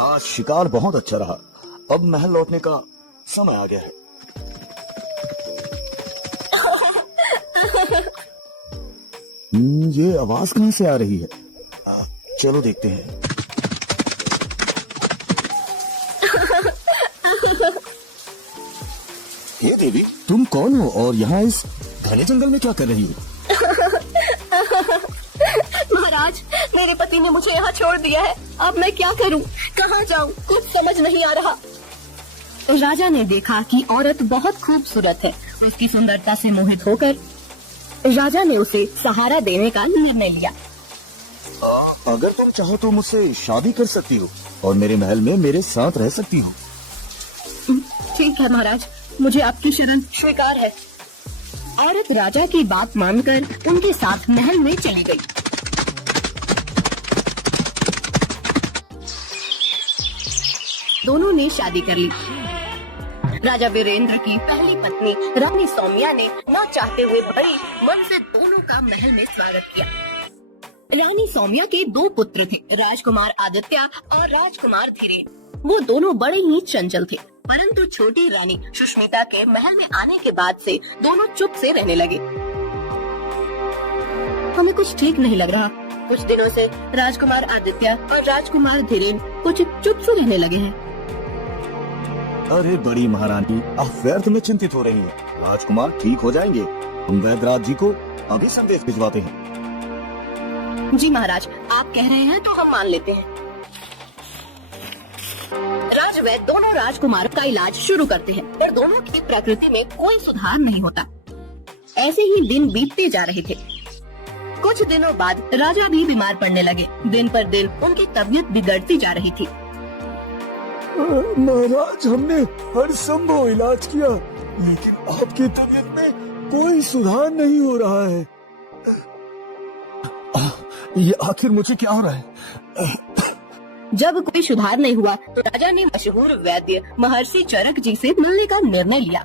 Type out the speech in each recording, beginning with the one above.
आज शिकार बहुत अच्छा रहा। अब महल लौटने का समय आ गया है। ये आवाज कहाँ से आ रही है? चलो देखते हैं। ये देवी, तुम कौन हो और यहाँ इस घने जंगल में क्या कर रही हो? महाराज, मेरे पति ने मुझे यहाँ छोड़ दिया है। अब मैं क्या करूँ, कहाँ जाऊँ, कुछ समझ नहीं आ रहा। राजा ने देखा कि औरत बहुत खूबसूरत है। उसकी सुंदरता से मोहित होकर राजा ने उसे सहारा देने का निर्णय लिया। अगर तुम चाहो तो मुझसे शादी कर सकती हो और मेरे महल में मेरे साथ रह सकती हो। ठीक है महाराज, मुझे आपकी शरण स्वीकार है। औरत राजा की बात मानकर उनके साथ महल में चली गई। दोनों ने शादी कर ली। राजा वीरेंद्र की पहली पत्नी रानी सौम्या ने न चाहते हुए बड़ी मन से दोनों का महल में स्वागत किया। रानी सौम्या के 2 पुत्र थे, राजकुमार आदित्य और राजकुमार धीरेन। वो दोनों बड़े ही चंचल थे, परंतु छोटी रानी सुष्मिता के महल में आने के बाद से दोनों चुप से रहने लगे। हमें कुछ ठीक नहीं लग रहा। कुछ दिनों से राजकुमार आदित्य और राजकुमार धीरेन कुछ चुप से रहने लगे हैं। अरे बड़ी महारानी, आप व्यर्थ में चिंतित हो रही हैं। राजकुमार ठीक हो जाएंगे। हम वैद्यराज जी को अभी संदेश भिजवाते हैं। जी महाराज, आप कह रहे हैं तो हम मान लेते हैं। राजवैद्य दोनों राजकुमारों का इलाज शुरू करते हैं, पर दोनों की प्रकृति में कोई सुधार नहीं होता। ऐसे ही दिन बीतते जा रहे थे। कुछ दिनों बाद राजा भी बीमार पड़ने लगे। दिन पर दिन उनकी तबीयत बिगड़ती जा रही थी। महाराज, हमने हर संभव इलाज किया, लेकिन आपकी तबीयत में कोई सुधार नहीं हो रहा है। ये आखिर मुझे क्या हो रहा है? जब कोई सुधार नहीं हुआ तो राजा ने मशहूर वैद्य महर्षि चरक जी से मिलने का निर्णय लिया।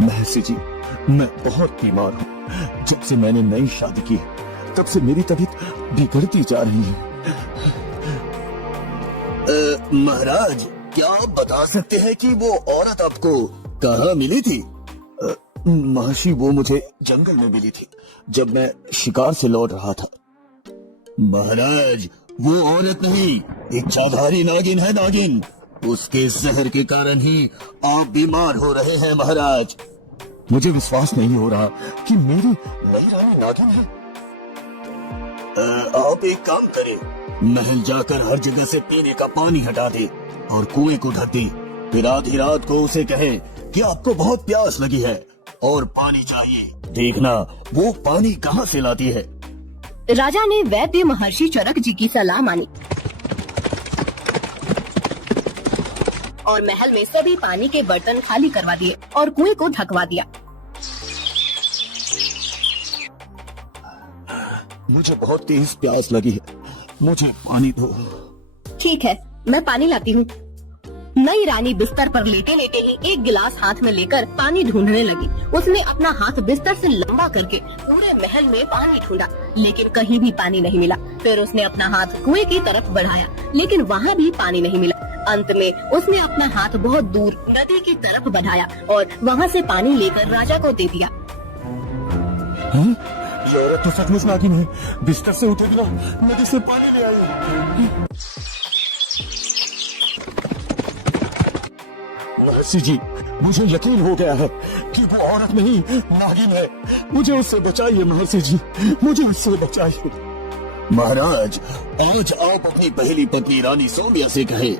महर्षि जी, मैं बहुत बीमार हूँ। जब से मैंने नई शादी की है, तब से मेरी तबीयत बिगड़ती जा रही है। महाराज, क्या आप बता सकते हैं कि वो औरत आपको कहाँ मिली थी? महर्षि, वो मुझे जंगल में मिली थी जब मैं शिकार से लौट रहा था। महाराज, वो औरत नहीं, इच्छाधारी नागिन है। नागिन, उसके जहर के कारण ही आप बीमार हो रहे हैं। महाराज, मुझे विश्वास नहीं हो रहा कि मेरी नई रानी नागिन है। आप एक काम करें, महल जाकर हर जगह से पीने का पानी हटा दे और कुएं को ढक दे। फिर आधी रात को उसे कहें कि आपको बहुत प्यास लगी है और पानी चाहिए। देखना वो पानी कहाँ से लाती है। राजा ने वैद्य महर्षि चरक जी की सलाह मानी और महल में सभी पानी के बर्तन खाली करवा दिए और कुएं को ढकवा दिया। मुझे बहुत तेज प्यास लगी है, मुझे पानी दो। ठीक है, मैं पानी लाती हूँ। नई रानी बिस्तर पर लेटे लेटे ही एक गिलास हाथ में लेकर पानी ढूंढने लगी। उसने अपना हाथ बिस्तर से लंबा करके पूरे महल में पानी ढूंढा, लेकिन कहीं भी पानी नहीं मिला। फिर उसने अपना हाथ कुएं की तरफ बढ़ाया, लेकिन वहाँ भी पानी नहीं मिला। अंत में उसने अपना हाथ बहुत दूर नदी की तरफ बढ़ाया और वहाँ से पानी लेकर राजा को दे दिया। ये औरत तो सचमुच नागिन है। बिस्तर से उठे बिना नदी से पानी ले आई। महर्षि जी, मुझे यकीन हो गया है कि वो औरत नहीं नागिन है। मुझे उससे बचाइए महर्षि जी, मुझे उससे बचाइए। महाराज, आज आप अपनी पहली पत्नी रानी सौम्या से कहे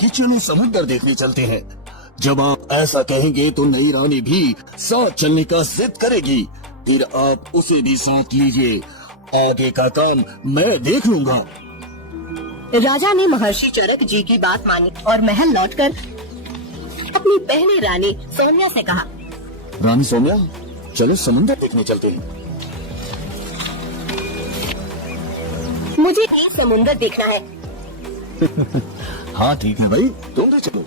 कि चलो समुद्र देखने चलते हैं। जब आप ऐसा कहेंगे तो नई रानी भी साथ चलने का जिद करेगी। फिर आप उसे भी साथ लीजिए। आगे का काम मैं देख लूंगा। राजा ने महर्षि चरक जी की बात मानी और महल लौटकर अपनी पहली रानी सौम्या से कहा, रानी सौम्या, चलो समुद्र देखने चलते हैं। मुझे ये समुद्र देखना है। हाँ ठीक है भाई, तुम भी चलो।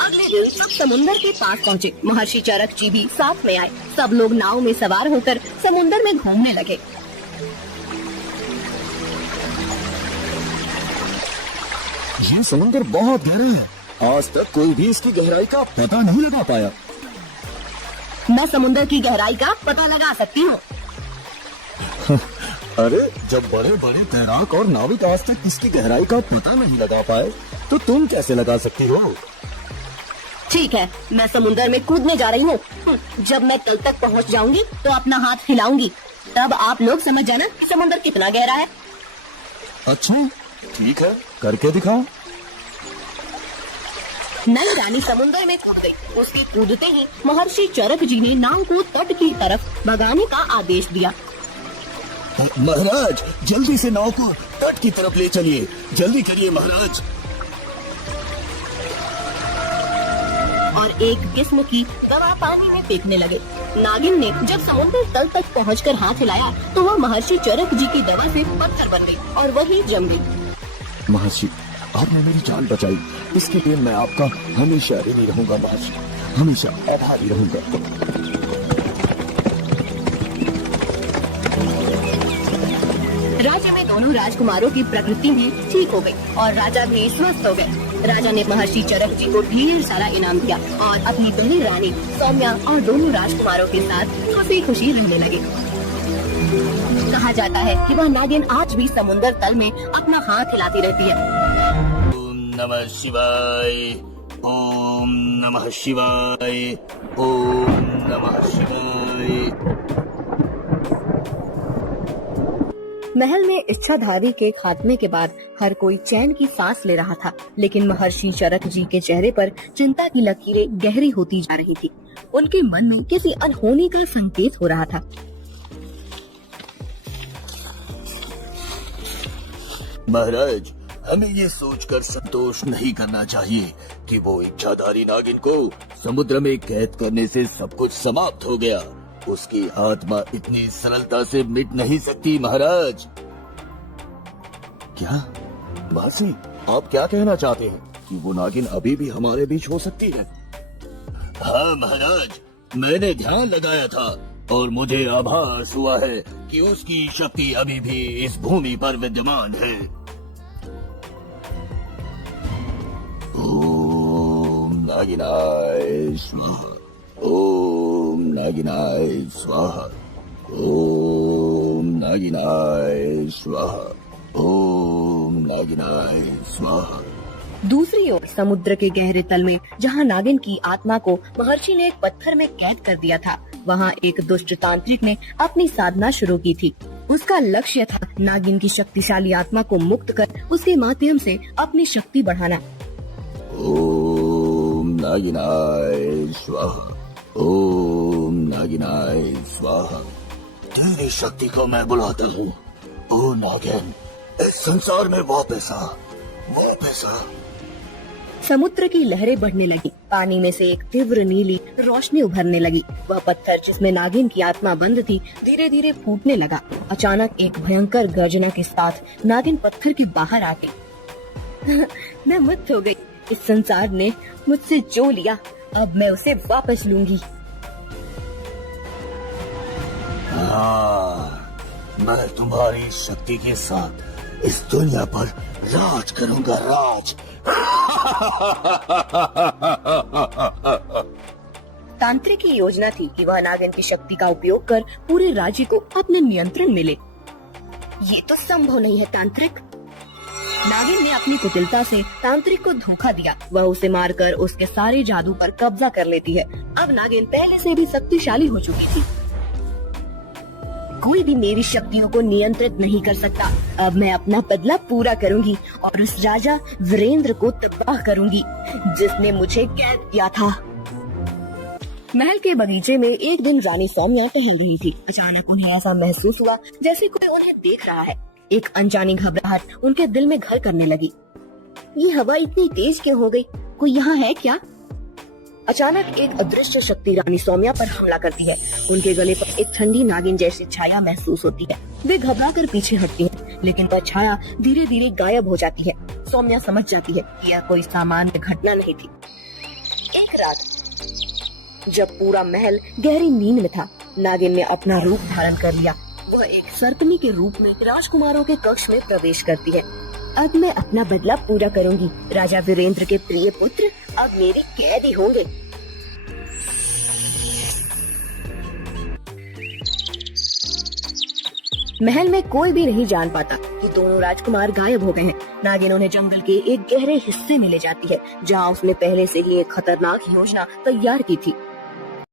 अगले नागिन सब समुन्दर के पास पहुँचे। महर्षि चरक जी भी साथ में आए। सब लोग नाव में सवार होकर समुन्दर में घूमने लगे। ये समुंदर बहुत गहरा है। आज तक कोई भी इसकी गहराई का पता नहीं लगा पाया। मैं समुन्दर की गहराई का पता लगा सकती हूँ। अरे जब बड़े बड़े तैराक और नाविक आज तक इसकी गहराई का पता नहीं लगा पाए तो तुम कैसे लगा सकती हो? ठीक है, मैं समुन्दर में कूदने जा रही हूँ। जब मैं तल तक पहुँच जाऊंगी तो अपना हाथ हिलाऊंगी, तब आप लोग समझ जाना समुन्दर कितना गहरा है। अच्छा ठीक है, करके दिखाओ। नई रानी समुन्दर में कूद गई। उसके कूदते ही महर्षि चरक जी ने नाव को तट की तरफ भगाने का आदेश दिया। महाराज जल्दी से नाव को तट की तरफ ले चलिए, जल्दी करिए महाराज। और एक किस्म की दवा पानी में फेंकने लगे। नागिन ने जब समुद्र तल तक पहुंचकर हाथ हिलाया तो वह महर्षि चरक जी की दवा से पत्थर बन गई और वही जम गई। महर्षि आपने मेरी जान बचाई, इसके लिए मैं आपका हमेशा ऋणी रहूंगा महर्षि, हमेशा आभारी रहूंगा। राज्य में दोनों राजकुमारों की प्रकृति भी ठीक हो गई और राजा भी स्वस्थ हो गए। राजा ने महर्षि चरक जी को ढेर सारा इनाम दिया और अपनी बड़ी रानी सौम्या और दोनों राजकुमारों के साथ खुशी खुशी रहने लगे। कहा जाता है कि वह नागिन आज भी समुद्र तल में अपना हाथ हिलाती रहती है। ओम नमः शिवाय, ओम नमः शिवाय, ओम नमः शिवाय। महल में इच्छाधारी के खात्मे के बाद हर कोई चैन की सांस ले रहा था, लेकिन महर्षि चरक जी के चेहरे पर चिंता की लकीरें गहरी होती जा रही थी। उनके मन में किसी अनहोनी का संकेत हो रहा था। महाराज हमें ये सोचकर संतोष नहीं करना चाहिए कि वो इच्छाधारी नागिन को समुद्र में कैद करने से सब कुछ समाप्त हो गया। उसकी आत्मा इतनी सरलता से मिट नहीं सकती महाराज। क्या बासी, आप क्या कहना चाहते हैं कि वो नागिन अभी भी हमारे बीच हो सकती है? हाँ महाराज, मैंने ध्यान लगाया था और मुझे आभास हुआ है कि उसकी शक्ति अभी भी इस भूमि पर विद्यमान है। ओम नागिनाय स्वाहा, ओम नागिनाय स्वाहा, ओम नागिनाय स्वाहा, ओम नागिनाय स्वाहा। दूसरी ओर समुद्र के गहरे तल में जहाँ नागिन की आत्मा को महर्षि ने एक पत्थर में कैद कर दिया था, वहाँ एक दुष्ट तांत्रिक ने अपनी साधना शुरू की थी। उसका लक्ष्य था नागिन की शक्तिशाली आत्मा को मुक्त कर उसके माध्यम से अपनी शक्ति बढ़ाना। ओम नागिनाय स्वाहा, ओम नागिनाय स्वाहा। तेरी शक्ति को मैं बुलाता हूँ। ओ नागिन, इस संसार में वापस आ, वापस आ। समुद्र की लहरें बढ़ने लगी। पानी में से एक तीव्र नीली रोशनी उभरने लगी। वह पत्थर जिसमें नागिन की आत्मा बंद थी धीरे धीरे फूटने लगा। अचानक एक भयंकर गर्जना के साथ नागिन पत्थर के बाहर आ गई। मैं मुक्त हो गई। इस संसार ने मुझसे जो लिया, अब मैं उसे वापस लूंगी। हाँ, मैं तुम्हारी शक्ति के साथ इस दुनिया पर राज करूंगा, राज। तांत्रिक की योजना थी कि वह नागिन की शक्ति का उपयोग कर पूरे राज्य को अपने नियंत्रण में ले। ये तो संभव नहीं है तांत्रिक। नागिन ने अपनी कुटिलता से तांत्रिक को धोखा दिया। वह उसे मारकर उसके सारे जादू पर कब्जा कर लेती है। अब नागिन पहले से भी शक्तिशाली हो चुकी थी। कोई भी मेरी शक्तियों को नियंत्रित नहीं कर सकता। अब मैं अपना बदला पूरा करूंगी और उस राजा वीरेंद्र को तबाह करूंगी जिसने मुझे कैद किया था। महल के बगीचे में एक दिन रानी सौम्या टहल रही थी। अचानक उन्हें ऐसा महसूस हुआ जैसे कोई उन्हें देख रहा है। एक अनजानी घबराहट उनके दिल में घर करने लगी। ये हवा इतनी तेज क्यों हो गई? कोई यहाँ है क्या? अचानक एक अदृश्य शक्ति रानी सौम्या पर हमला करती है। उनके गले पर एक ठंडी नागिन जैसी छाया महसूस होती है। वे घबरा कर पीछे हटती हैं, लेकिन वह छाया धीरे धीरे गायब हो जाती है। सौम्या समझ जाती है कि यह कोई सामान्य घटना नहीं थी। एक जब पूरा महल गहरी नींद में था, नागिन ने अपना रूप धारण कर लिया। वह एक सर्पनी के रूप में राजकुमारों के कक्ष में प्रवेश करती है। अब मैं अपना बदला पूरा करूंगी। राजा वीरेंद्र के प्रिय पुत्र अब मेरे कैदी होंगे। महल में कोई भी नहीं जान पाता कि दोनों राजकुमार गायब हो गए हैं। नागिन उन्हें जंगल के एक गहरे हिस्से में ले जाती है, जहाँ उसने पहले से ही एक खतरनाक योजना तैयार की थी।